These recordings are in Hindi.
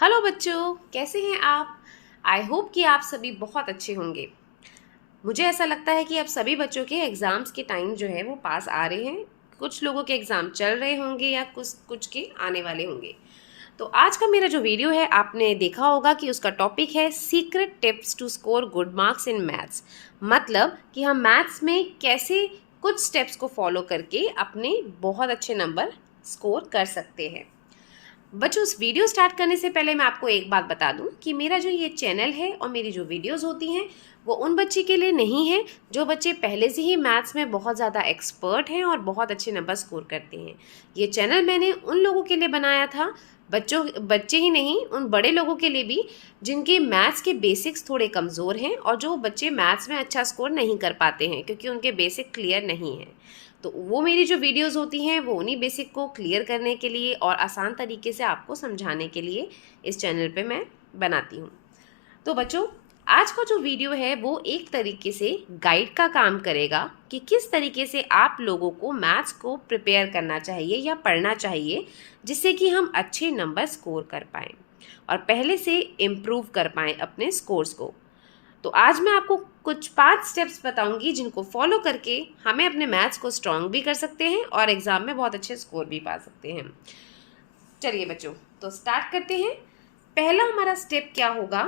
हेलो बच्चों, कैसे हैं आप। आई होप कि आप सभी बहुत अच्छे होंगे। मुझे ऐसा लगता है कि अब सभी बच्चों के एग्ज़ाम्स के टाइम जो है वो पास आ रहे हैं। कुछ लोगों के एग्ज़ाम चल रहे होंगे या कुछ कुछ के आने वाले होंगे। तो आज का मेरा जो वीडियो है आपने देखा होगा कि उसका टॉपिक है secret tips to score good marks in maths. मतलब कि हम मैथ्स में कैसे कुछ स्टेप्स को फॉलो करके अपने बहुत अच्छे नंबर स्कोर कर सकते हैं। बच्चों, उस वीडियो स्टार्ट करने से पहले मैं आपको एक बात बता दूं कि मेरा जो ये चैनल है और मेरी जो वीडियोस होती हैं वो उन बच्चे के लिए नहीं है जो बच्चे पहले से ही मैथ्स में बहुत ज़्यादा एक्सपर्ट हैं और बहुत अच्छे नंबर स्कोर करते हैं। ये चैनल मैंने उन लोगों के लिए बनाया था, बच्चे ही नहीं, उन बड़े लोगों के लिए भी जिनके मैथ्स के बेसिक्स थोड़े कमज़ोर हैं और जो बच्चे मैथ्स में अच्छा स्कोर नहीं कर पाते हैं क्योंकि उनके बेसिक क्लियर नहीं हैं। तो वो मेरी जो वीडियोस होती हैं वो उन्हीं बेसिक को क्लियर करने के लिए और आसान तरीके से आपको समझाने के लिए इस चैनल पे मैं बनाती हूँ। तो बच्चों, आज का जो वीडियो है वो एक तरीके से गाइड का काम करेगा कि किस तरीके से आप लोगों को मैथ्स को प्रिपेयर करना चाहिए या पढ़ना चाहिए जिससे कि हम अच्छे नंबर स्कोर कर पाएँ और पहले से इम्प्रूव कर पाएँ अपने स्कोर्स को। तो आज मैं आपको कुछ 5 स्टेप्स बताऊंगी जिनको फॉलो करके हमें अपने मैथ्स को स्ट्रॉन्ग भी कर सकते हैं और एग्जाम में बहुत अच्छे स्कोर भी पा सकते हैं। चलिए बच्चों, तो स्टार्ट करते हैं। पहला हमारा स्टेप क्या होगा।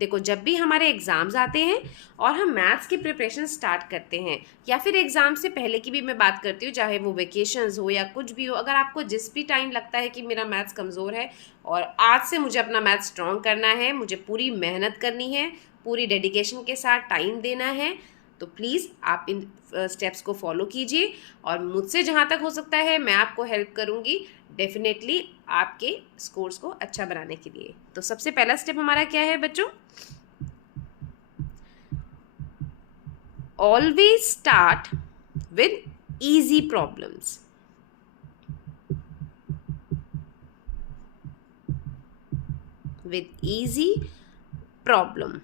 देखो, जब भी हमारे एग्ज़ाम्स आते हैं और हम मैथ्स की प्रिपरेशन स्टार्ट करते हैं या फिर एग्ज़ाम से पहले की भी मैं बात करती हूँ, चाहे वो वेकेशंस हो या कुछ भी हो, अगर आपको जिस भी टाइम लगता है कि मेरा मैथ्स कमज़ोर है और आज से मुझे अपना मैथ्स स्ट्रॉन्ग करना है, मुझे पूरी मेहनत करनी है, पूरी डेडिकेशन के साथ टाइम देना है, तो प्लीज़ आप इन स्टेप्स को फॉलो कीजिए और मुझसे जहाँ तक हो सकता है मैं आपको हेल्प करूँगी डेफिनेटली आपके स्कोर्स को अच्छा बनाने के लिए। तो सबसे पहला स्टेप हमारा क्या है बच्चों। Always start with easy problems. With easy problem.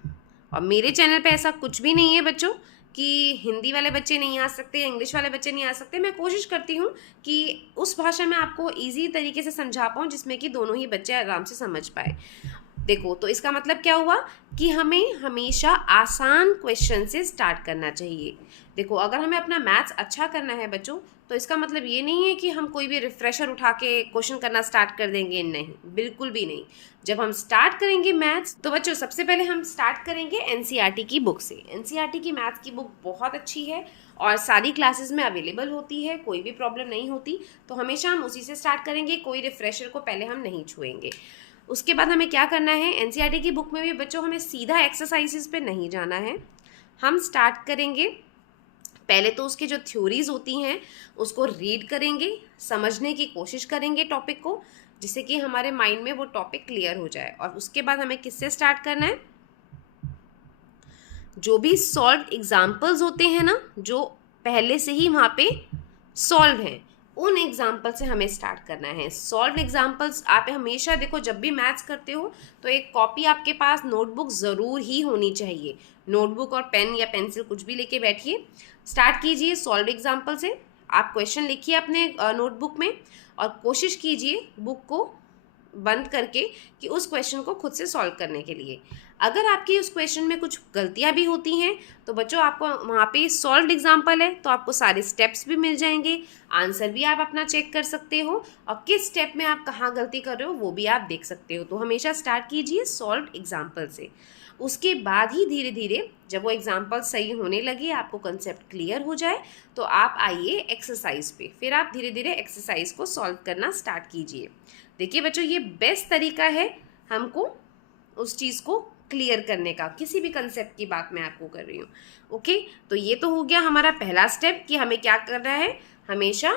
और मेरे चैनल पे ऐसा कुछ भी नहीं है बच्चों कि हिंदी वाले बच्चे नहीं आ सकते या इंग्लिश वाले बच्चे नहीं आ सकते। मैं कोशिश करती हूँ कि उस भाषा में आपको इजी तरीके से समझा पाऊँ जिसमें कि दोनों ही बच्चे आराम से समझ पाए। देखो, तो इसका मतलब क्या हुआ कि हमें हमेशा आसान क्वेश्चन से स्टार्ट करना चाहिए। देखो, अगर हमें अपना मैथ्स अच्छा करना है बच्चों, तो इसका मतलब ये नहीं है कि हम कोई भी रिफ्रेशर उठा के क्वेश्चन करना स्टार्ट कर देंगे। नहीं, बिल्कुल भी नहीं। जब हम स्टार्ट करेंगे मैथ्स, तो बच्चों सबसे पहले हम स्टार्ट करेंगे एनसीईआरटी की बुक से। एनसीईआरटी की मैथ्स की बुक बहुत अच्छी है और सारी क्लासेस में अवेलेबल होती है, कोई भी प्रॉब्लम नहीं होती। तो हमेशा हम उसी से स्टार्ट करेंगे, कोई रिफ्रेशर को पहले हम नहीं छुएंगे। उसके बाद हमें क्या करना है, एनसीईआरटी की बुक में भी बच्चों हमें सीधा एक्सरसाइजेस पे नहीं जाना है। हम स्टार्ट करेंगे, पहले तो उसकी जो थ्योरीज होती हैं उसको रीड करेंगे, समझने की कोशिश करेंगे टॉपिक को, जिससे कि हमारे माइंड में वो टॉपिक क्लियर हो जाए। और उसके बाद हमें किससे स्टार्ट करना है, जो भी सॉल्व एग्जाम्पल्स होते हैं ना, जो पहले से ही वहाँ पे सॉल्व हैं, उन एग्जाम्पल से हमें स्टार्ट करना है। सॉल्व एग्जाम्पल्स आप हमेशा देखो, जब भी मैथ्स करते हो तो एक कॉपी आपके पास, नोटबुक ज़रूर ही होनी चाहिए। नोटबुक और पेन या पेंसिल कुछ भी लेके बैठिए, स्टार्ट कीजिए सॉल्व एग्जाम्पल से। आप क्वेश्चन लिखिए अपने नोटबुक में और कोशिश कीजिए बुक को बंद करके कि उस क्वेश्चन को खुद से सॉल्व करने के लिए। अगर आपकी उस क्वेश्चन में कुछ गलतियां भी होती हैं तो बच्चों आपको वहाँ पे सॉल्व्ड एग्जाम्पल है तो आपको सारे स्टेप्स भी मिल जाएंगे, आंसर भी आप अपना चेक कर सकते हो और किस स्टेप में आप कहाँ गलती कर रहे हो वो भी आप देख सकते हो। तो हमेशा स्टार्ट कीजिए सॉल्व्ड एग्जाम्पल से। उसके बाद ही धीरे धीरे जब वो एग्जाम्पल सही होने लगे, आपको कंसेप्ट क्लियर हो जाए, तो आप आइए एक्सरसाइज पे। फिर आप धीरे धीरे एक्सरसाइज को सॉल्व करना स्टार्ट कीजिए। देखिए बच्चों, ये बेस्ट तरीका है हमको उस चीज़ को क्लियर करने का, किसी भी कंसेप्ट की बात मैं आपको कर रही हूँ। ओके, तो ये तो हो गया हमारा पहला स्टेप कि हमें क्या करना है, हमेशा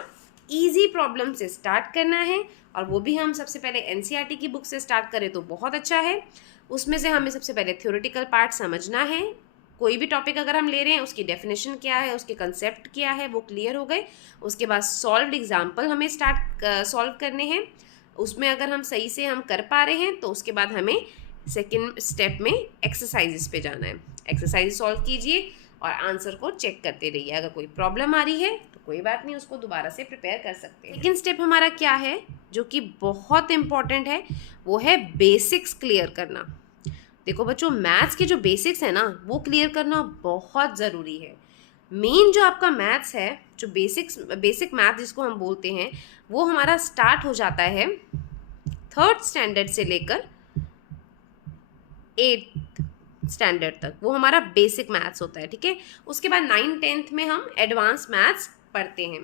इजी प्रॉब्लम से स्टार्ट करना है। और वो भी हम सबसे पहले एनसीईआरटी की बुक से स्टार्ट करें तो बहुत अच्छा है। उसमें से हमें सबसे पहले थ्योरेटिकल पार्ट समझना है। कोई भी टॉपिक अगर हम ले रहे हैं उसकी डेफिनेशन क्या है, उसके कंसेप्ट क्या है, वो क्लियर हो गए। उसके बाद सॉल्व्ड एग्जाम्पल हमें सॉल्व करने हैं। उसमें अगर हम सही से हम कर पा रहे हैं तो उसके बाद हमें सेकेंड स्टेप में एक्सरसाइजेस पे जाना है। एक्सरसाइज सॉल्व कीजिए और आंसर को चेक करते रहिए। अगर कोई प्रॉब्लम आ रही है तो कोई बात नहीं, उसको दोबारा से प्रिपेयर कर सकते हैं। सेकेंड स्टेप हमारा क्या है जो कि बहुत इम्पॉर्टेंट है, वो है बेसिक्स क्लियर करना। देखो बच्चों, मैथ्स के जो बेसिक्स है ना वो क्लियर करना बहुत ज़रूरी है। मेन जो आपका मैथ्स है, जो बेसिक मैथ जिसको हम बोलते हैं, वो हमारा स्टार्ट हो जाता है 3rd स्टैंडर्ड से लेकर 8th स्टैंडर्ड तक, वो हमारा बेसिक मैथ्स होता है, ठीक है। उसके बाद 9th-10th में हम एडवांस मैथ्स पढ़ते हैं।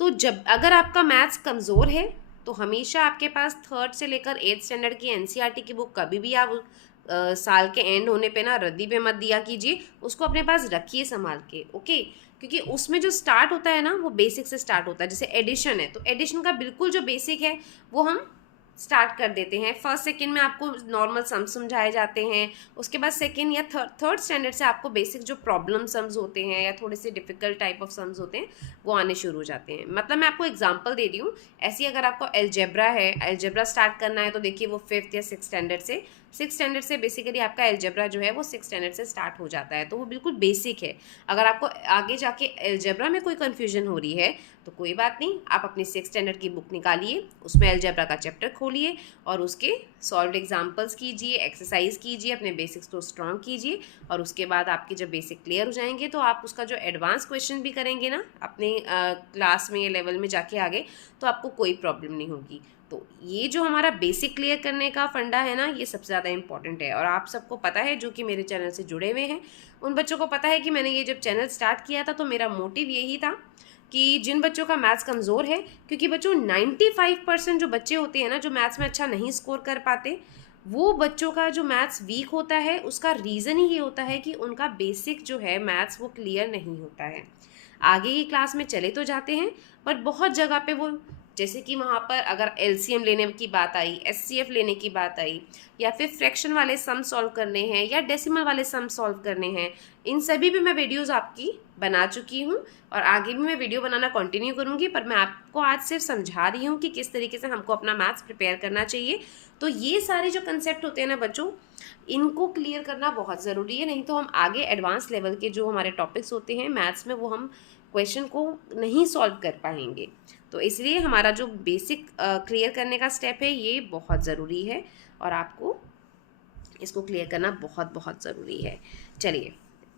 तो जब अगर आपका मैथ्स कमज़ोर है तो हमेशा आपके पास 3rd से लेकर 8th स्टैंडर्ड की एनसीईआरटी की बुक कभी भी आप साल के एंड होने पे ना रद्दी पे मत दिया कीजिए, उसको अपने पास रखिए संभाल के, ओके। क्योंकि उसमें जो स्टार्ट होता है ना वो बेसिक से स्टार्ट होता है। जैसे एडिशन है तो एडिशन का बिल्कुल जो बेसिक है वो हम स्टार्ट कर देते हैं। फर्स्ट सेकंड में आपको नॉर्मल सम्स समझाए जाते हैं, उसके बाद सेकंड या थर्ड स्टैंडर्ड से आपको बेसिक जो प्रॉब्लम सम्स होते हैं या थोड़े से डिफिकल्ट टाइप ऑफ सम्स होते हैं वो आने शुरू हो जाते हैं। मतलब मैं आपको एग्जांपल दे रही हूँ, ऐसी अगर आपको एलजेब्रा है, एलजेब्रा स्टार्ट करना है तो देखिए वो 5th या 6th स्टैंडर्ड से, 6th स्टैंडर्ड से बेसिकली आपका एलजेब्रा जो है वो 6th स्टैंडर्ड से स्टार्ट हो जाता है, तो वो बिल्कुल बेसिक है। अगर आपको आगे जाके एलजेब्रा में कोई कन्फ्यूजन हो रही है तो कोई बात नहीं, आप अपनी 6th स्टैंडर्ड की बुक निकालिए, उसमें एलजेब्रा का चैप्टर खोलिए और उसके सॉल्व्ड एग्जाम्पल्स कीजिए, एक्सरसाइज कीजिए, अपने बेसिक्स को स्ट्रॉन्ग कीजिए। और उसके बाद आपके जब बेसिक क्लियर हो जाएंगे तो आप उसका जो एडवांस क्वेश्चन भी करेंगे ना अपने क्लास में या लेवल में जाके आगे, तो आपको कोई प्रॉब्लम नहीं होगी। तो ये जो हमारा बेसिक क्लियर करने का फंडा है ना, ये सबसे ज़्यादा इंपॉर्टेंट है। और आप सबको पता है जो कि मेरे चैनल से जुड़े हुए हैं, उन बच्चों को पता है कि मैंने ये जब चैनल स्टार्ट किया था तो मेरा मोटिव यही था कि जिन बच्चों का मैथ्स कमज़ोर है, क्योंकि बच्चों 95% जो बच्चे होते हैं ना जो मैथ्स में अच्छा नहीं स्कोर कर पाते, वो बच्चों का जो मैथ्स वीक होता है उसका रीज़न ही ये होता है कि उनका बेसिक जो है मैथ्स वो क्लियर नहीं होता है। आगे की क्लास में चले तो जाते हैं बट बहुत जगह पे वो, जैसे कि वहाँ पर अगर एलसीएम लेने की बात आई, एचसीएफ लेने की बात आई, या फिर फ्रैक्शन वाले सम सॉल्व करने हैं या डेसिमल वाले सम सॉल्व करने हैं, इन सभी भी मैं वीडियोस आपकी बना चुकी हूँ और आगे भी मैं वीडियो बनाना कंटिन्यू करूँगी। पर मैं आपको आज सिर्फ समझा रही हूँ कि किस तरीके से हमको अपना मैथ्स प्रिपेयर करना चाहिए। तो ये सारे जो कंसेप्ट होते हैं ना बच्चों, इनको क्लियर करना बहुत ज़रूरी है, नहीं तो हम आगे एडवांस लेवल के जो हमारे टॉपिक्स होते हैं मैथ्स में वो हम क्वेश्चन को नहीं सॉल्व कर पाएंगे। तो इसलिए हमारा जो बेसिक क्लियर करने का स्टेप है ये बहुत ज़रूरी है और आपको इसको क्लियर करना बहुत बहुत ज़रूरी है। चलिए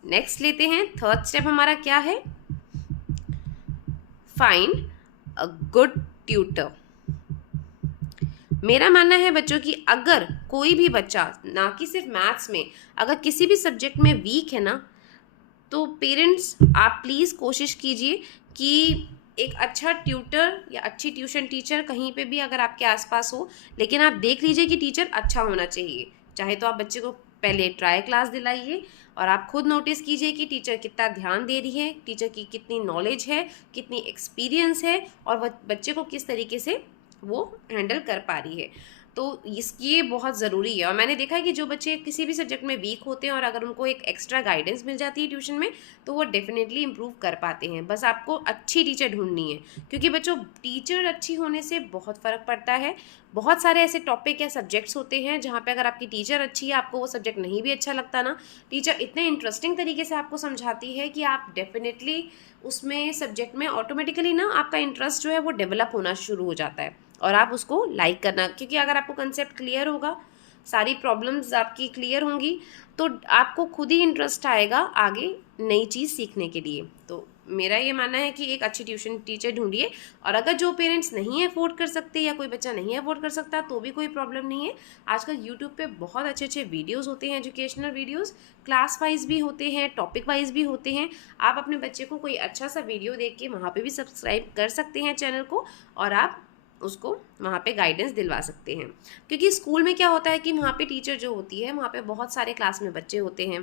नेक्स्ट लेते हैं। 3rd स्टेप हमारा क्या है? Find a good tutor. मेरा मानना है बच्चों कि अगर कोई भी बच्चा, ना कि सिर्फ मैथ्स में, अगर किसी भी सब्जेक्ट में वीक है ना, तो पेरेंट्स आप प्लीज़ कोशिश कीजिए कि एक अच्छा ट्यूटर या अच्छी ट्यूशन टीचर कहीं पे भी अगर आपके आसपास हो, लेकिन आप देख लीजिए कि टीचर अच्छा होना चाहिए। चाहे तो आप बच्चे को पहले ट्राई क्लास दिलाइए और आप खुद नोटिस कीजिए कि टीचर कितना ध्यान दे रही है, टीचर की कितनी नॉलेज है, कितनी एक्सपीरियंस है और वह बच्चे को किस तरीके से वो हैंडल कर पा रही है। तो ये बहुत ज़रूरी है। और मैंने देखा है कि जो बच्चे किसी भी सब्जेक्ट में वीक होते हैं और अगर उनको एक एक्स्ट्रा गाइडेंस मिल जाती है ट्यूशन में तो वो डेफिनेटली इम्प्रूव कर पाते हैं। बस आपको अच्छी टीचर ढूंढनी है, क्योंकि बच्चों टीचर अच्छी होने से बहुत फ़र्क पड़ता है। बहुत सारे ऐसे टॉपिक या सब्जेक्ट्स होते हैं जहाँ पे अगर आपकी टीचर अच्छी है, आपको वो सब्जेक्ट नहीं भी अच्छा लगता ना, टीचर इतने इंटरेस्टिंग तरीके से आपको समझाती है कि आप डेफिनेटली उसमें सब्जेक्ट में ऑटोमेटिकली ना आपका इंटरेस्ट जो है वो डेवलप होना शुरू हो जाता है और आप उसको लाइक करना, क्योंकि अगर आपको कंसेप्ट क्लियर होगा, सारी प्रॉब्लम्स आपकी क्लियर होंगी, तो आपको खुद ही इंटरेस्ट आएगा आगे नई चीज़ सीखने के लिए। तो मेरा ये मानना है कि एक अच्छी ट्यूशन टीचर ढूंढिए। और अगर जो पेरेंट्स नहीं अफोर्ड कर सकते या कोई बच्चा नहीं अफोर्ड कर सकता तो भी कोई प्रॉब्लम नहीं है। आजकल यूट्यूब पे बहुत अच्छे अच्छे वीडियोज़ होते हैं, एजुकेशनल वीडियोज़, क्लास वाइज भी होते हैं, टॉपिक वाइज भी होते हैं। आप अपने बच्चे को कोई अच्छा सा वीडियो देख के वहाँ पर भी सब्सक्राइब कर सकते हैं चैनल को और आप उसको वहाँ पे गाइडेंस दिलवा सकते हैं। क्योंकि स्कूल में क्या होता है कि वहाँ पे टीचर जो होती है, वहाँ पे बहुत सारे क्लास में बच्चे होते हैं,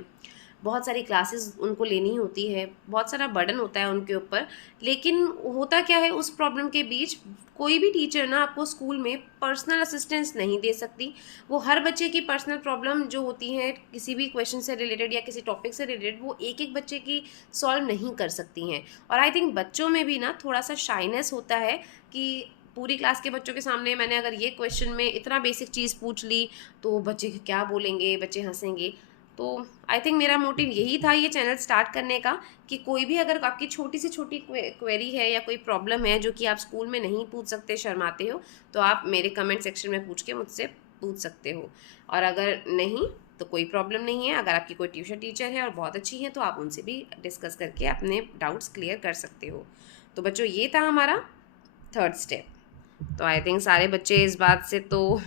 बहुत सारी क्लासेस उनको लेनी होती है, बहुत सारा बर्डन होता है उनके ऊपर। लेकिन होता क्या है, उस प्रॉब्लम के बीच कोई भी टीचर ना आपको स्कूल में पर्सनल असिस्टेंस नहीं दे सकती। वो हर बच्चे की पर्सनल प्रॉब्लम जो होती है किसी भी क्वेश्चन से रिलेटेड या किसी टॉपिक से रिलेटेड, वो एक एक बच्चे की सॉल्व नहीं कर सकती हैं। और आई थिंक बच्चों में भी ना थोड़ा सा शाइनेस होता है कि पूरी क्लास के बच्चों के सामने मैंने अगर ये क्वेश्चन में इतना बेसिक चीज़ पूछ ली तो बच्चे क्या बोलेंगे, बच्चे हंसेंगे। तो आई थिंक मेरा मोटिव यही था ये चैनल स्टार्ट करने का, कि कोई भी अगर आपकी छोटी से छोटी क्वेरी है या कोई प्रॉब्लम है जो कि आप स्कूल में नहीं पूछ सकते, शर्माते हो, तो आप मेरे कमेंट सेक्शन में पूछ के मुझसे पूछ सकते हो। और अगर नहीं तो कोई प्रॉब्लम नहीं है, अगर आपकी कोई ट्यूशन टीचर है और बहुत अच्छी है तो आप उनसे भी डिस्कस करके अपने डाउट्स क्लियर कर सकते हो। तो बच्चों ये था हमारा थर्ड स्टेप। तो आई थिंक सारे बच्चे इस बात से तो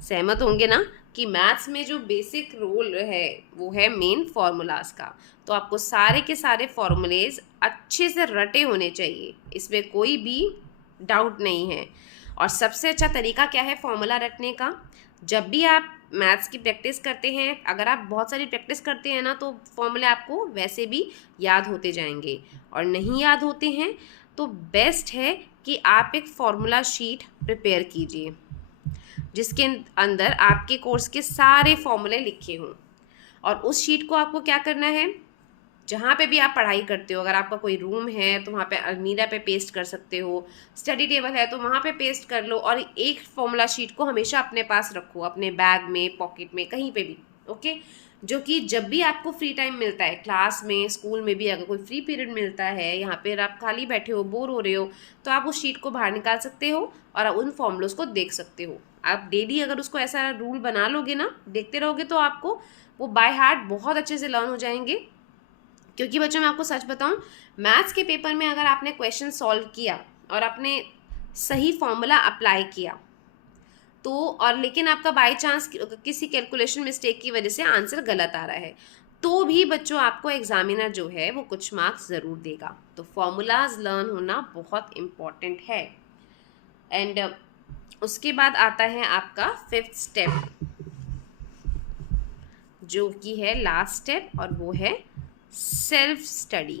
सहमत होंगे ना कि मैथ्स में जो बेसिक रोल है वो है मेन फार्मूलाज का। तो आपको सारे के सारे फार्मूलेज अच्छे से रटे होने चाहिए, इसमें कोई भी डाउट नहीं है। और सबसे अच्छा तरीका क्या है फार्मूला रटने का? जब भी आप मैथ्स की प्रैक्टिस करते हैं, अगर आप बहुत सारी प्रैक्टिस करते हैं ना, तो फॉर्मूले आपको वैसे भी याद होते जाएंगे। और नहीं याद होते हैं तो बेस्ट है कि आप एक फार्मूला शीट प्रिपेयर कीजिए जिसके अंदर आपके कोर्स के सारे फॉर्मूले लिखे हों। और उस शीट को आपको क्या करना है, जहाँ पे भी आप पढ़ाई करते हो, अगर आपका कोई रूम है तो वहाँ पे अलमीरा पे पेस्ट कर सकते हो, स्टडी टेबल है तो वहाँ पे पेस्ट कर लो। और एक फॉर्मूला शीट को हमेशा अपने पास रखो, अपने बैग में, पॉकेट में, कहीं पे भी, ओके। जो कि जब भी आपको फ्री टाइम मिलता है, क्लास में, स्कूल में भी अगर कोई फ्री पीरियड मिलता है, यहाँ पे आप खाली बैठे हो, बोर हो रहे हो, तो आप उस शीट को बाहर निकाल सकते हो और उन फॉर्मूलोज को देख सकते हो। आप डेली अगर उसको ऐसा रूल बना लोगे ना, देखते रहोगे, तो आपको वो बाय हार्ट बहुत अच्छे से लर्न हो जाएंगे। क्योंकि बच्चों मैं आपको सच बताऊं, मैथ्स के पेपर में अगर आपने क्वेश्चन सॉल्व किया और आपने सही फॉर्मूला अप्लाई किया तो, और लेकिन आपका बाय चांस किसी कैलकुलेशन मिस्टेक की वजह से आंसर गलत आ रहा है, तो भी बच्चों आपको एग्जामिनर जो है वो कुछ मार्क्स ज़रूर देगा। तो फॉर्मूलाज लर्न होना बहुत इम्पॉर्टेंट है। एंड उसके बाद आता है आपका फिफ्थ स्टेप, जो कि है लास्ट स्टेप, और वो है सेल्फ स्टडी।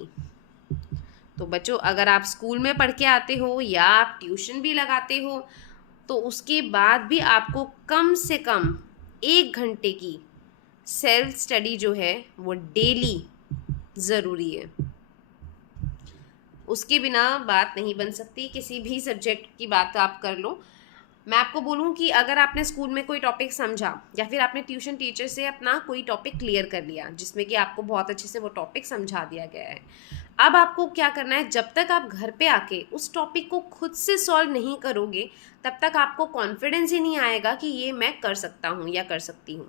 तो बच्चों अगर आप स्कूल में पढ़ के आते हो या आप ट्यूशन भी लगाते हो, तो उसके बाद भी आपको कम से कम 1 घंटे की सेल्फ स्टडी जो है वो डेली ज़रूरी है। उसके बिना बात नहीं बन सकती। किसी भी सब्जेक्ट की बात आप कर लो, मैं आपको बोलूं कि अगर आपने स्कूल में कोई टॉपिक समझा या फिर आपने ट्यूशन टीचर से अपना कोई टॉपिक क्लियर कर लिया जिसमें कि आपको बहुत अच्छे से वो टॉपिक समझा दिया गया है, अब आपको क्या करना है, जब तक आप घर पे आके उस टॉपिक को खुद से सॉल्व नहीं करोगे तब तक आपको कॉन्फिडेंस ही नहीं आएगा कि ये मैं कर सकता हूँ या कर सकती हूँ।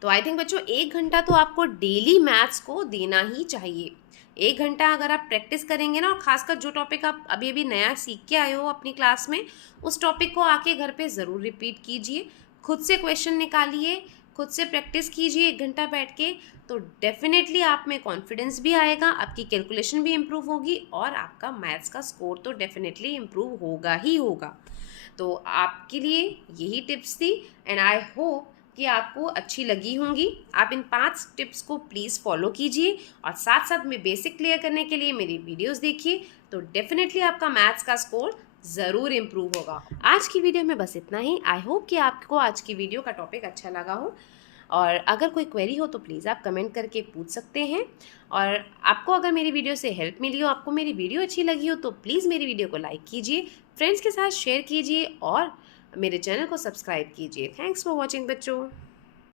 तो आई थिंक बच्चों 1 घंटा तो आपको डेली मैथ्स को देना ही चाहिए। 1 घंटा अगर आप प्रैक्टिस करेंगे ना, और खासकर जो टॉपिक आप अभी अभी नया सीख के आए हो अपनी क्लास में, उस टॉपिक को आके घर पे ज़रूर रिपीट कीजिए, खुद से क्वेश्चन निकालिए, खुद से प्रैक्टिस कीजिए 1 घंटा बैठ के। तो डेफिनेटली आप में कॉन्फिडेंस भी आएगा, आपकी कैलकुलेशन भी इम्प्रूव होगी और आपका मैथ्स का स्कोर तो डेफिनेटली इम्प्रूव होगा ही होगा। तो आपके लिए यही टिप्स थी एंड आई होप कि आपको अच्छी लगी होंगी। आप इन 5 टिप्स को प्लीज़ फॉलो कीजिए और साथ साथ में बेसिक क्लियर करने के लिए मेरी वीडियोस देखिए, तो डेफिनेटली आपका मैथ्स का स्कोर ज़रूर इम्प्रूव होगा। आज की वीडियो में बस इतना ही। आई होप कि आपको आज की वीडियो का टॉपिक अच्छा लगा हो, और अगर कोई क्वेरी हो तो प्लीज़ आप कमेंट करके पूछ सकते हैं। और आपको अगर मेरी वीडियो से हेल्प मिली हो, आपको मेरी वीडियो अच्छी लगी हो, तो प्लीज़ मेरी वीडियो को लाइक कीजिए, फ्रेंड्स के साथ शेयर कीजिए और मेरे चैनल को सब्सक्राइब कीजिए। थैंक्स फॉर वॉचिंग बच्चों।